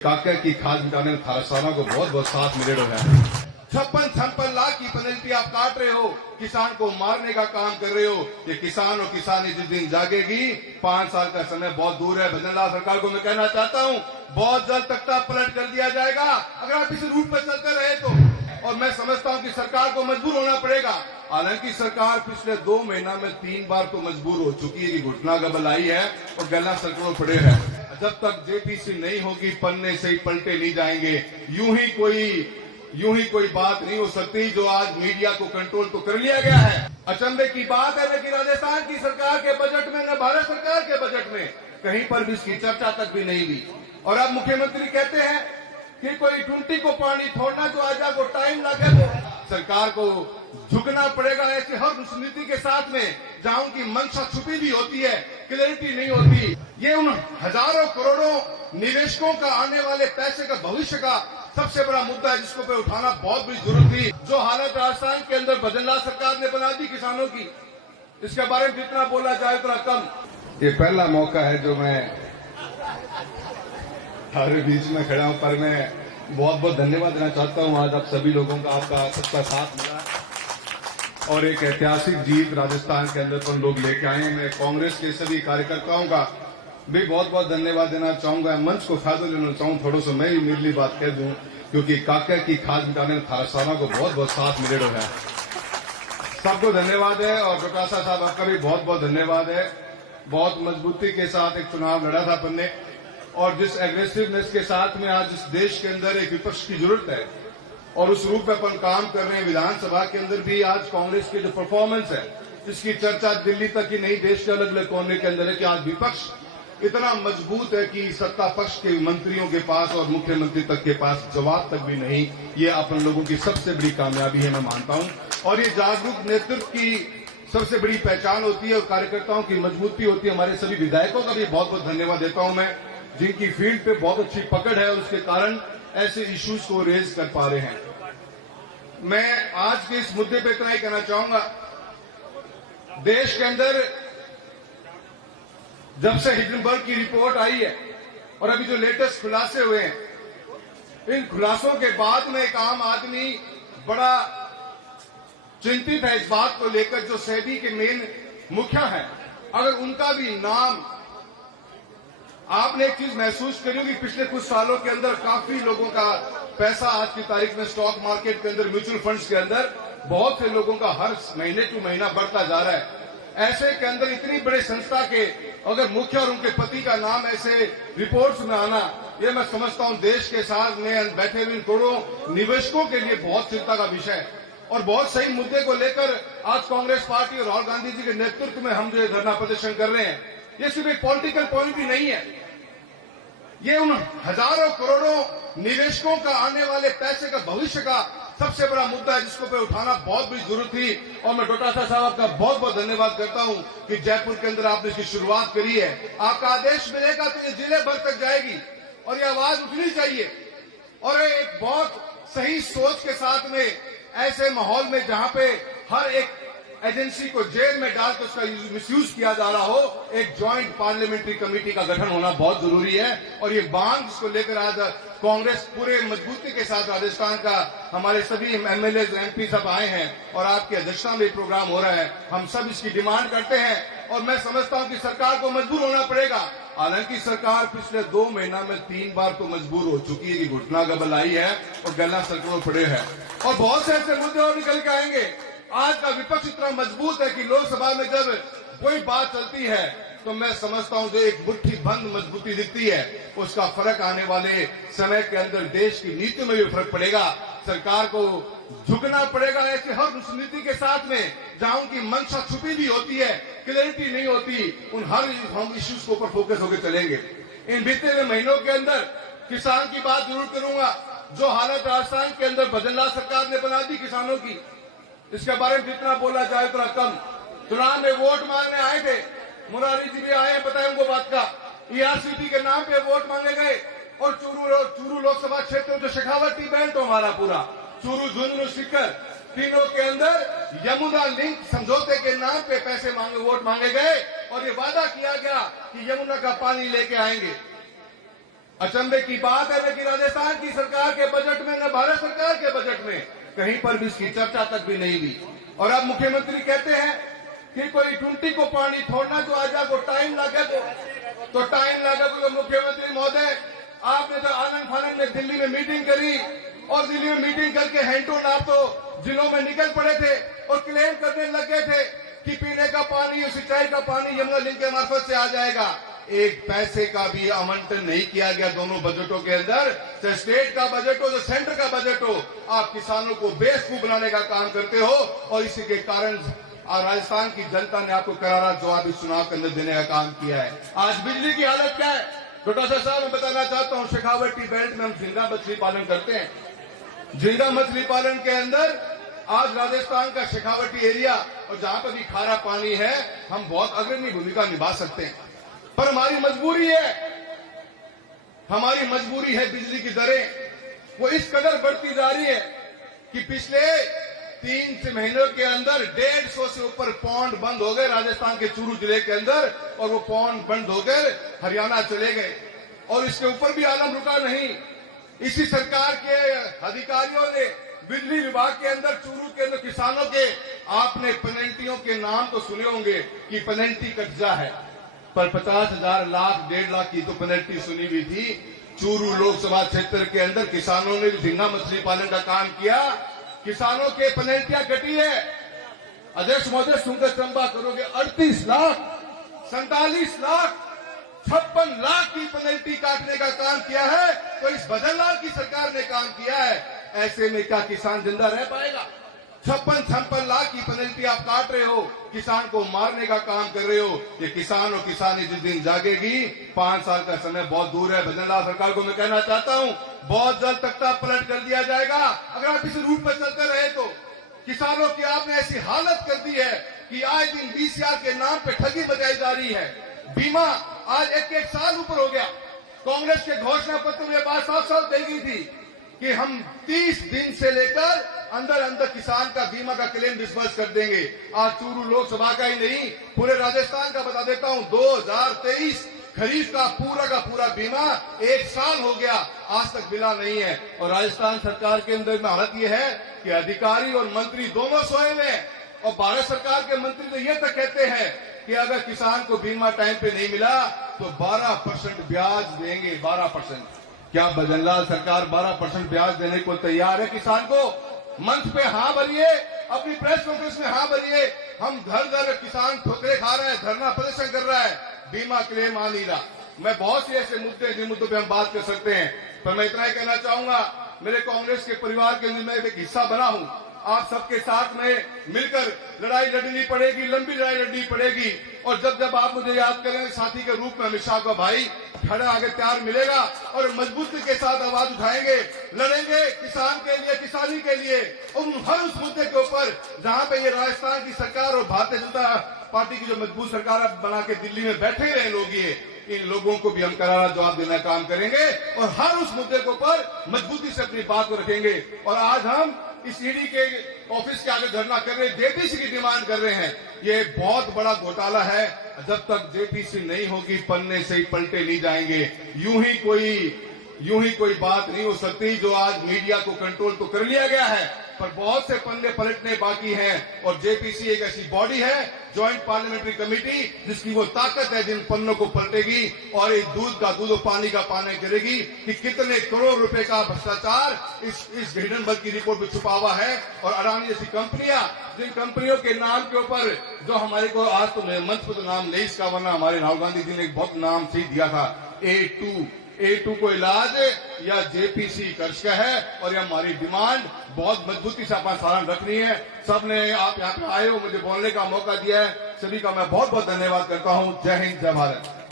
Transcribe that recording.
काका की खाद मिटाने में किसानों को बहुत बहुत साथ मिले रहा है। 56 लाख की पेनल्टी आप काट रहे हो, किसान को मारने का काम कर रहे हो। ये किसान और किसानी जिस दिन जागेगी, 5 साल का समय बहुत दूर है। भजनलाल सरकार को मैं कहना चाहता हूँ, बहुत जल्द तख्ता पलट कर दिया जाएगा अगर आप इस रूट पर चलते रहे तो। और मैं समझता हूँ कि सरकार को मजबूर होना पड़ेगा। हालांकि सरकार पिछले 2 महीना में 3 बार तो मजबूर हो चुकी है कि घुटना गबल आई है और गला सड़कों पड़े हैं। जब तक जेपीसी नहीं होगी, पन्ने से ही पलटे नहीं जाएंगे। यूं ही कोई बात नहीं हो सकती। जो आज मीडिया को कंट्रोल तो कर लिया गया है, अचंभे की बात है। लेकिन राजस्थान की सरकार के बजट में, न भारत सरकार के बजट में कहीं पर भी इसकी चर्चा तक भी नहीं हुई। और अब मुख्यमंत्री कहते हैं कि कोई टुंटी को पानी छोड़ना जो आजा को टाइम लगे, तो सरकार को झुकना पड़ेगा। ऐसे हर नीति के साथ में जहां उनकी मंशा छुपी भी होती है, क्लैरिटी नहीं होती। ये उन हजारों करोड़ों निवेशकों का आने वाले पैसे का, भविष्य का सबसे बड़ा मुद्दा है, जिसको पे उठाना बहुत बड़ी जरूरत थी। जो हालत राजस्थान के अंदर भजनलाल सरकार ने बना दी किसानों की, इसके बारे में जितना बोला जाए उतना कम। ये पहला मौका है जो मैं हमारे बीच में खड़ा हूं, पर मैं बहुत बहुत धन्यवाद देना चाहता हूं। आज आप सभी लोगों का, आपका सबका साथ मिला और एक ऐतिहासिक जीत राजस्थान के अंदर पर लोग लेके आए हैं। मैं कांग्रेस के सभी कार्यकर्ताओं का भी बहुत बहुत धन्यवाद देना चाहूंगा। मंच को फायदा लेना चाहूँ, थोड़ा सा मैं भी मेरी बात कह दूं, क्योंकि काका की खाद मिटाने में किसानों को बहुत बहुत साथ मिले रहा है। सबको धन्यवाद है। और प्रकाशा साहब, आपका भी बहुत बहुत धन्यवाद है। बहुत मजबूती के साथ एक चुनाव लड़ा था अपन ने, और जिस एग्रेसिवनेस के साथ में आज इस देश के अंदर एक विपक्ष की जरूरत है और उस रूप में अपन काम कर रहे हैं। विधानसभा के अंदर भी आज कांग्रेस की जो परफॉर्मेंस है, इसकी चर्चा दिल्ली तक ही नहीं, देश के अलग अलग कोने के अंदर है कि आज विपक्ष इतना मजबूत है कि सत्ता पक्ष के मंत्रियों के पास और मुख्यमंत्री तक के पास जवाब तक भी नहीं। ये अपन लोगों की सबसे बड़ी कामयाबी है, मैं मानता हूं। और ये जागरूक नेतृत्व की सबसे बड़ी पहचान होती है और कार्यकर्ताओं की मजबूती होती है। हमारे सभी विधायकों का भी बहुत बहुत धन्यवाद देता हूं मैं, जिनकी फील्ड पे बहुत अच्छी पकड़ है और उसके कारण ऐसे इश्यूज को रेज कर पा रहे हैं। मैं आज के इस मुद्दे पे इतना ही कहना चाहूंगा, देश के अंदर जब से हिडनबर्ग की रिपोर्ट आई है और अभी जो लेटेस्ट खुलासे हुए हैं, इन खुलासों के बाद में एक आम आदमी बड़ा चिंतित है इस बात को लेकर, जो सेबी के मेन मुखिया हैं, अगर उनका भी नाम, आपने एक चीज महसूस करी होगी, पिछले कुछ सालों के अंदर काफी लोगों का पैसा आज की तारीख में स्टॉक मार्केट के अंदर, म्यूचुअल फंड्स के अंदर बहुत से लोगों का हर महीने टू महीना बढ़ता जा रहा है। ऐसे के अंदर इतनी बड़े संस्था के अगर मुखिया और उनके पति का नाम ऐसे रिपोर्ट्स में आना, ये मैं समझता हूं देश के साथ में बैठे हुए करोड़ों निवेशकों के लिए बहुत चिंता का विषय है। और बहुत सही मुद्दे को लेकर आज कांग्रेस पार्टी और राहुल गांधी जी के नेतृत्व में हम जो धरना प्रदर्शन कर रहे हैं, ये सिर्फ एक पॉलिटिकल पॉइंट भी नहीं है। ये उन हजारों करोड़ों निवेशकों का आने वाले पैसे का, भविष्य का सबसे बड़ा मुद्दा है, जिसको पे उठाना बहुत बड़ी जरूरत थी। और मैं डोटासरा साहब का बहुत बहुत धन्यवाद करता हूं कि जयपुर के अंदर आपने इसकी शुरुआत करी है। आपका आदेश मिलेगा तो ये जिले भर तक जाएगी और ये आवाज उठनी चाहिए। और एक बहुत सही सोच के साथ में ऐसे माहौल में जहां पे हर एक एजेंसी को जेल में डालकर उसका मिसयूज किया जा रहा हो, एक ज्वाइंट पार्लियामेंट्री कमेटी का गठन होना बहुत जरूरी है। और ये मांग जिसको लेकर आज कांग्रेस पूरे मजबूती के साथ राजस्थान का, हमारे सभी एमएलए एमपी सब आए हैं और आपकी अध्यक्षता में प्रोग्राम हो रहा है, हम सब इसकी डिमांड करते हैं। और मैं समझता हूं कि सरकार को मजबूर होना पड़ेगा। हालांकि सरकार पिछले 2 महीना में 3 बार तो मजबूर हो चुकी है कि घुटना गबल आई है और गला सड़कों पड़े हैं। और बहुत से ऐसे मुद्दे और निकल के आएंगे। आज का विपक्ष इतना मजबूत है कि लोकसभा में जब कोई बात चलती है तो मैं समझता हूं जो एक मुट्ठी बंद मजबूती दिखती है, उसका फर्क आने वाले समय के अंदर देश की नीति में भी फर्क पड़ेगा। सरकार को झुकना पड़ेगा ऐसे हर नीति के साथ में जहां उनकी मंशा छुपी भी होती है, क्लैरिटी नहीं होती। उन हर हम इश्यूज के ऊपर फोकस होकर चलेंगे। इन बीते हुए महीनों के अंदर किसान की बात जरूर करूंगा। जो हालत राजस्थान के अंदर भजनलाल सरकार ने बना दी किसानों की, इसके बारे में जितना बोला जाए उतना कम। चुनाव में वोट मांगने आए थे, मुरारी जी भी आए हैं, बताए उनको बात का। ईआरसीटी के नाम पे वोट मांगे गए और चूरू लोकसभा क्षेत्र जो शेखावटी बेल्ट हमारा पूरा चूरू, झुंझुनू, सीकर, तीनों के अंदर यमुना लिंक समझौते के नाम पे पैसे मांगे, वोट मांगे गए और ये वादा किया गया कि यमुना का पानी लेके आएंगे। अचंभे की बात है कि राजस्थान की सरकार के बजट में न भारत सरकार के बजट में कहीं पर भी इसकी चर्चा तक भी नहीं हुई। और अब मुख्यमंत्री कहते हैं कि कोई टुंटी को पानी छोड़ना तो आजा को टाइम लगे तो टाइम लगे। तो मुख्यमंत्री महोदय, आपने तो आनंद फानंद में दिल्ली में मीटिंग करी और दिल्ली में मीटिंग करके हैंटो आप तो जिलों में निकल पड़े थे और क्लेम करने लग गए थे कि पीने का पानी और सिंचाई का पानी यमुना लिंक के मार्फत से आ जाएगा। एक पैसे का भी आवंटन नहीं किया गया दोनों बजटों के अंदर, चाहे स्टेट का बजट हो, चाहे सेंटर का बजट हो। आप किसानों को बेवकूफ बनाने का काम करते हो और इसी के कारण राजस्थान की जनता ने आपको करारा जवाब इस चुनाव के अंदर देने का काम किया है। आज बिजली की हालत क्या है डॉक्टर साहब, मैं बताना चाहता हूं, शेखावटी बेल्ट में हम झींगा मछली पालन करते हैं। झींगा मछली पालन के अंदर आज राजस्थान का शेखावटी एरिया और जहां पर भी खारा पानी है, हम बहुत अग्रणी भूमिका निभा सकते हैं। पर हमारी मजबूरी है बिजली की दरें वो इस कदर बढ़ती जा रही है कि पिछले 3 महीनों के अंदर 150 से ऊपर पौंड बंद हो गए राजस्थान के चूरू जिले के अंदर, और वो पौंड बंद होकर हरियाणा चले गए। और इसके ऊपर भी आलम रुका नहीं। इसी सरकार के अधिकारियों ने बिजली विभाग के अंदर चूरू के अंदर किसानों के, आपने पेनल्टियों के नाम तो सुने होंगे कि पेनल्टी कब्जा है, पर 50,000 लाख 1.5 लाख की तो पेनल्टी सुनी हुई थी। चूरू लोकसभा क्षेत्र के अंदर किसानों ने झींगा मछली पालन का काम किया, किसानों के पेनल्टियां घटी है। अध्यक्ष महोदय, सुनकर चंबा करोगे, 38 लाख 47 लाख 56 लाख की पेनल्टी काटने का काम किया है, तो इस भजनलाल की सरकार ने काम किया है। ऐसे में क्या किसान जिंदा रह पाएगा? 56 लाख की पेनल्टी आप काट रहे हो, किसान को मारने का काम कर रहे हो। ये किसान और किसानी जिस दिन जागेगी, 5 साल का समय बहुत दूर है। भजनलाल सरकार को मैं कहना चाहता हूं, बहुत जल्द तख्ता पलट कर दिया जाएगा अगर आप इस रूट पर चलते रहे तो। किसानों की आपने ऐसी हालत कर दी है कि आए दिन 20,000 के नाम पे ठगी बजाई जा रही है। बीमा आज एक साल ऊपर हो गया। कांग्रेस के घोषणा पत्र में बात साफ दी गई थी कि हम 30 दिन से लेकर अंदर किसान का बीमा का क्लेम डिस्बर्स कर देंगे। आज चूरू लोकसभा का ही नहीं, पूरे राजस्थान का बता देता हूं, 2023 खरीफ का पूरा बीमा 1 साल हो गया, आज तक मिला नहीं है। और राजस्थान सरकार के अंदर में हालत यह है कि अधिकारी और मंत्री दोनों सोए हुए हैं। और भारत सरकार के मंत्री तो ये तक कहते हैं कि अगर किसान को बीमा टाइम पे नहीं मिला तो 12% ब्याज देंगे। 12%। क्या भजनलाल सरकार 12% ब्याज देने को तैयार है किसान को? मंच पे हाँ भरिए, अपनी प्रेस कॉन्फ्रेंस में हाँ भरिए। हम घर किसान ठोकरे खा रहे हैं, धरना प्रदर्शन कर रहा है, बीमा क्लेम आ नहीं रहा। मैं बहुत से ऐसे मुद्दे जिन मुद्दों पे हम बात कर सकते हैं, पर मैं इतना ही कहना चाहूंगा, मेरे कांग्रेस के परिवार के अंदर मैं एक हिस्सा बना हूं। आप सबके साथ में मिलकर लड़ाई लड़नी पड़ेगी, लंबी लड़ाई लड़नी पड़ेगी। और जब आप मुझे याद करेंगे साथी के रूप में अमित शाह का भाई खड़ा आगे तैयार मिलेगा और मजबूती के साथ आवाज उठाएंगे, लड़ेंगे किसान के लिए, किसानी के लिए, हर उस मुद्दे के ऊपर जहां पे ये राजस्थान की सरकार और भारतीय जनता पार्टी की जो मजबूत सरकार बना के दिल्ली में बैठे रहे लोग, ये इन लोगों को भी हम करारा जवाब देने का काम करेंगे और हर उस मुद्दे के ऊपर मजबूती से अपनी बात को रखेंगे। और आज हम इस ईडी के ऑफिस के आगे धरना कर रहे हैं, जेपीसी की डिमांड कर रहे हैं। ये बहुत बड़ा घोटाला है, जब तक जेपीसी नहीं होगी पन्ने से ही पलटे नहीं जाएंगे। यूं ही कोई बात नहीं हो सकती। जो आज मीडिया को कंट्रोल तो कर लिया गया है, पर बहुत से पन्ने पलटने बाकी हैं। और जेपीसी एक ऐसी बॉडी है, ज्वाइंट पार्लियामेंट्री कमेटी, जिसकी वो ताकत है जिन पन्नों को पलटेगी और एक दूध का दूध और पानी का पानी करेगी कि कितने करोड़ रुपए का भ्रष्टाचार इस हिडनबर्ग की रिपोर्ट में छुपा हुआ है। और अडानी जैसी कंपनियां, जिन कंपनियों के नाम के ऊपर जो हमारे को आज तो मंच पर तो नाम नहीं इसका, वरना हमारे राहुल गांधी जी ने एक बहुत नाम सही दिया था, A2 को इलाज या जेपीसी कर्ज का है। और ये हमारी डिमांड बहुत मजबूती से अपना सारण रखनी है। सबने आप यहाँ पे आए हो, मुझे बोलने का मौका दिया है, सभी का मैं बहुत बहुत धन्यवाद करता हूँ। जय हिंद, जय भारत।